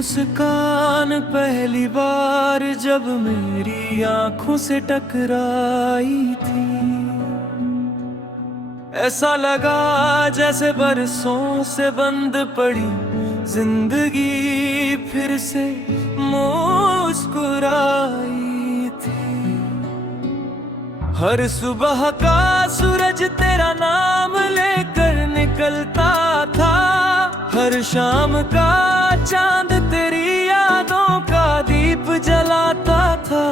मुस्कान पहली बार जब मेरी आंखों से टकराई थी, ऐसा लगा जैसे बरसों से बंद पड़ी जिंदगी फिर से मुस्कुराई थी। हर सुबह का सूरज तेरा नाम लेकर निकलता था, हर शाम का चांद तेरी यादों का दीप जलाता था।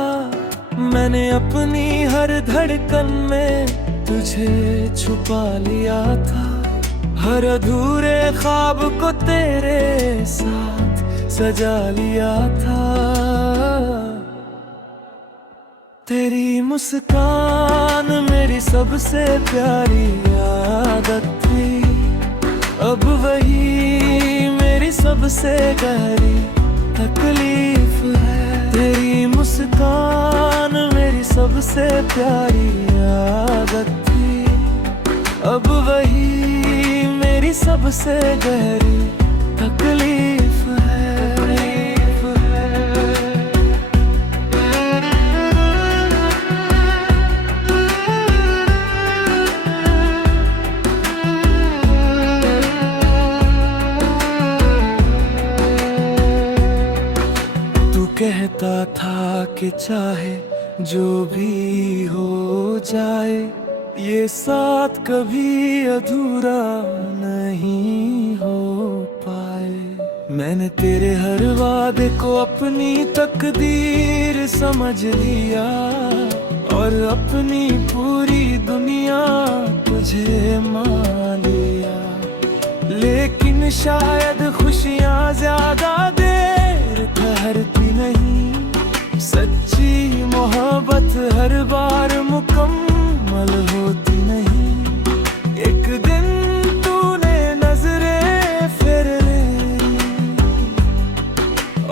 मैंने अपनी हर धड़कन में तुझे छुपा लिया था, हर अधूरे ख्वाब को तेरे साथ सजा लिया था। तेरी मुस्कान मेरी सबसे प्यारी आदत थी, अब वही मेरी सबसे गहरी तकलीफ है। तेरी मुस्कान मेरी सबसे प्यारी आदत थी, अब वही मेरी सबसे गहरी तकलीफ है। कहता था कि चाहे जो भी हो जाए, ये साथ कभी अधूरा नहीं हो पाए। मैंने तेरे हर वादे को अपनी तकदीर समझ लिया, और अपनी पूरी दुनिया तुझे मान लिया। लेकिन शायद खुशियाँ ज्यादा देर ठहरती नहीं, सच्ची मोहब्बत हर बार मुकम्मल होती नहीं। एक दिन तूने नजरें फेर ली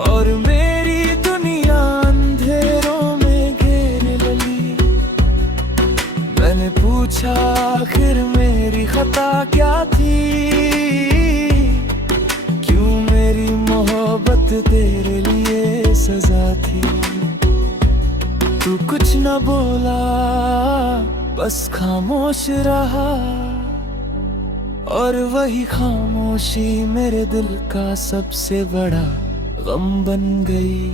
और मेरी दुनिया अंधेरों में घेर ली। मैंने पूछा आखिर मेरी खता क्या थी, क्यों मेरी मोहब्बत तेरे लिए सजा थी। तू कुछ न बोला, बस खामोश रहा, और वही खामोशी मेरे दिल का सबसे बड़ा गम बन गई।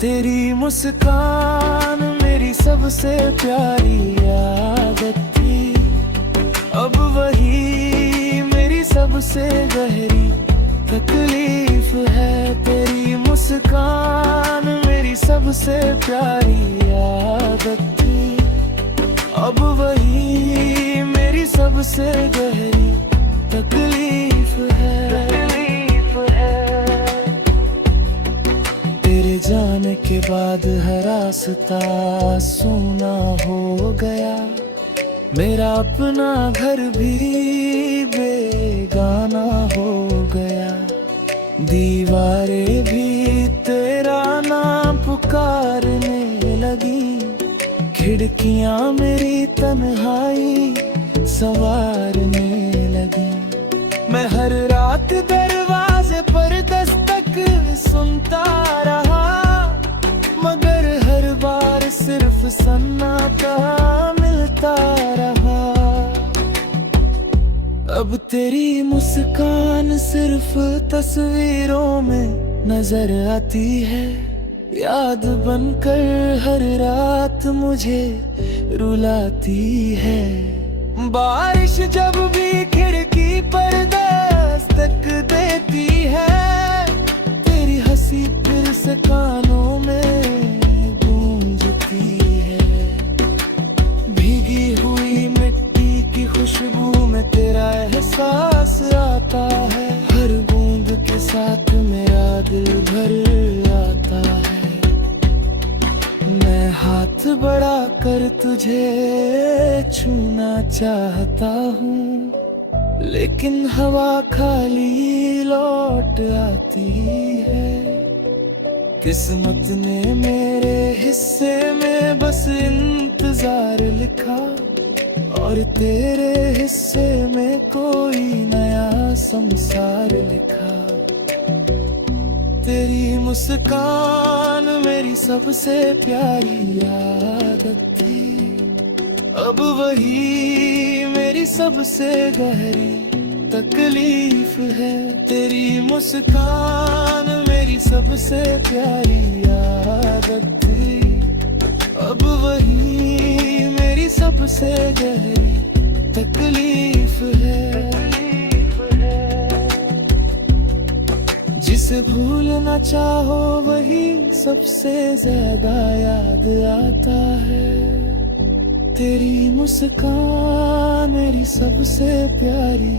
तेरी मुस्कान मेरी सबसे प्यारी आदत थी, अब वही मेरी सबसे गहरी तकलीफ है। तेरी मुस्कान मेरी सबसे प्यारी आदत थी, अब वही मेरी सबसे गहरी तकलीफ है। तेरे जाने के बाद हर रास्ता सूना हो गया, मेरा अपना घर भी बेगाना हो गया। दीवारें भी तेरा नाम पुकारने लगी, खिड़कियां मेरी तन्हाई संवारने लगी। मैं हर रात दरवाजे पर दस्तक सुनता रहा, मगर हर बार सिर्फ सन्नाटा मिलता रहा। अब तेरी मुस्कान सिर्फ तस्वीरों में नजर आती है, याद बनकर हर रात मुझे रुलाती है। बारिश जब भी खिड़की पर दस्तक देती है, तेरी हंसी फिर से कानों में गूंजती है। भीगी हुई मिट्टी की खुशबू में तेरा एहसास आता है, हर बूंद के साथ मेरा दिल भर आता है। मैं हाथ बढ़ा कर तुझे छूना चाहता हूँ, लेकिन हवा खाली लौट आती है। किस्मत ने मेरे हिस्से में बस इंतजार लिखा, और तेरे हिस्से में कोई नया संसार लिखा। तेरी मुस्कान मेरी सबसे प्यारी आदत थी, अब वही मेरी सबसे गहरी तकलीफ है। तेरी मुस्कान मेरी सबसे प्यारी आदत थी, अब वही मेरी सबसे गहरी तकलीफ है। जिसे भूलना चाहो वही सबसे ज्यादा याद आता है। तेरी मुस्कान मेरी सबसे प्यारी